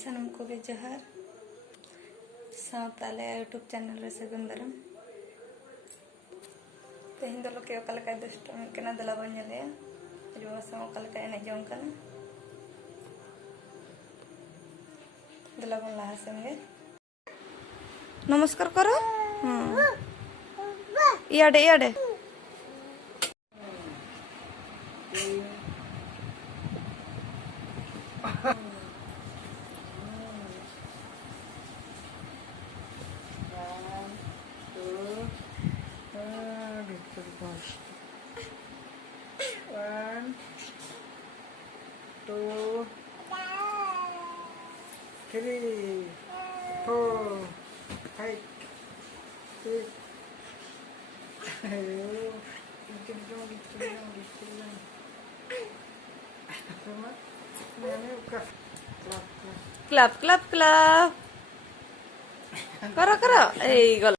ᱥᱟᱱᱟᱢ ᱠᱚᱜᱮ ᱡᱚᱦᱟᱨ ᱥᱟᱶᱛᱮ ᱟᱞᱮ ᱤᱭᱩᱴᱩᱵᱽ ᱪᱮᱱᱮᱞ ᱨᱮ ᱥᱟᱹᱜᱩᱱ ᱫᱟᱨᱟᱢ। ᱛᱮᱦᱮᱧ ᱫᱚ ᱞᱳᱠᱮ ᱚᱠᱟ ᱞᱮᱠᱟᱭ ᱫᱩᱥᱴᱚᱢᱤᱜ ᱠᱟᱱᱟ ᱫᱮᱞᱟ ᱵᱚᱱ ᱧᱮᱞᱮᱭᱟ। ᱟᱡ ᱵᱟᱵᱟ ᱥᱟᱶ ᱚᱠᱟ ᱞᱮᱠᱟᱭ ᱮᱱᱮᱡ ᱡᱚᱝ ᱠᱟᱱᱟ ᱫᱮᱞᱟ ᱵᱚᱱ ᱞᱟᱦᱟ ᱥᱮᱱ ᱜᱮ। নমস্কার করো ইয়াডে ইয়াডে One, two, three, four, five, six. Club club club করো করো এই গল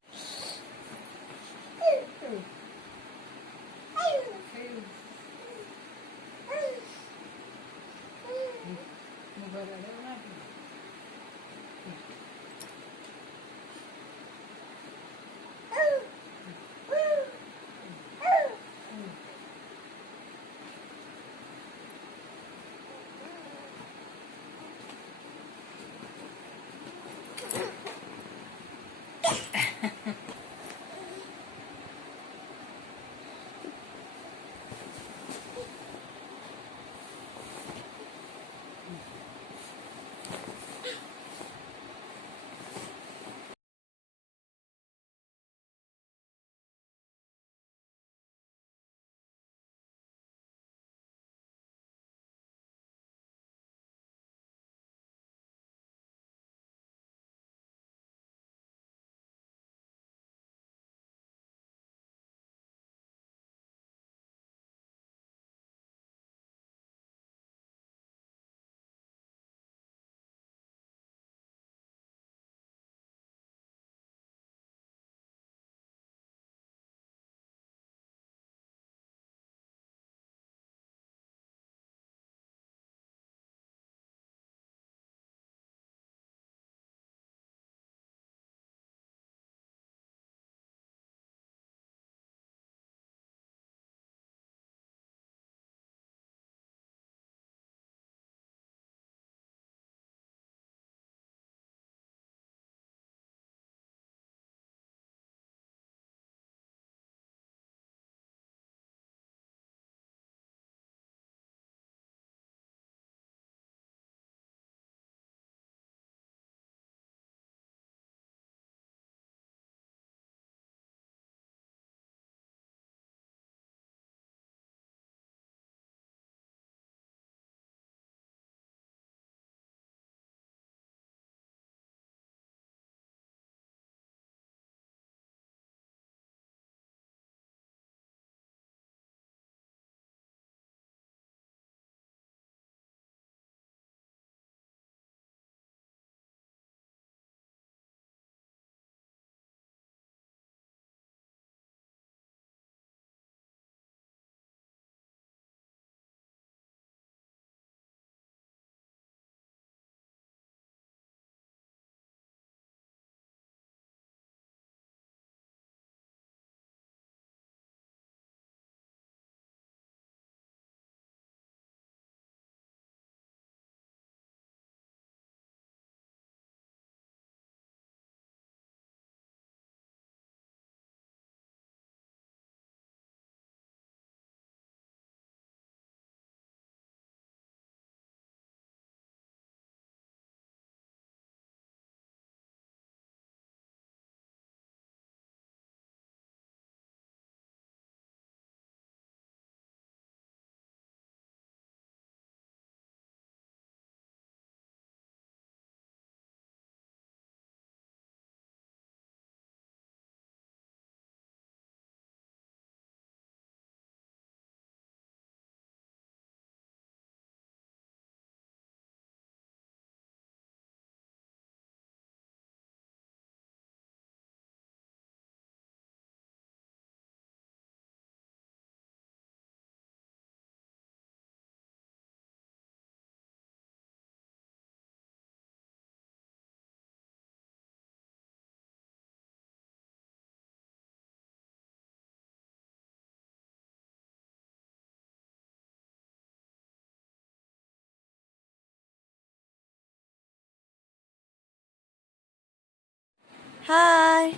हाय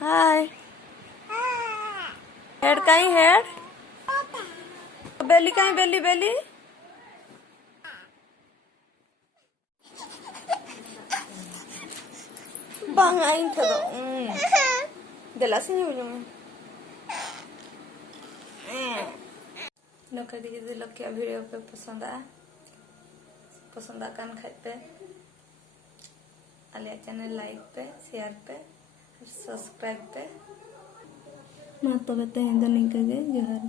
हाय हेड कहीं हेड बेली कहीं बेली बेली bang aing todo de la señora लोग के जुदी लोग के वीडियो पे पसंद आकान खाए पे आलिया चैनल लाइक पे शेयर पे सब्सक्राइब पे मा तो बताएं तो नहीं कगे जोहर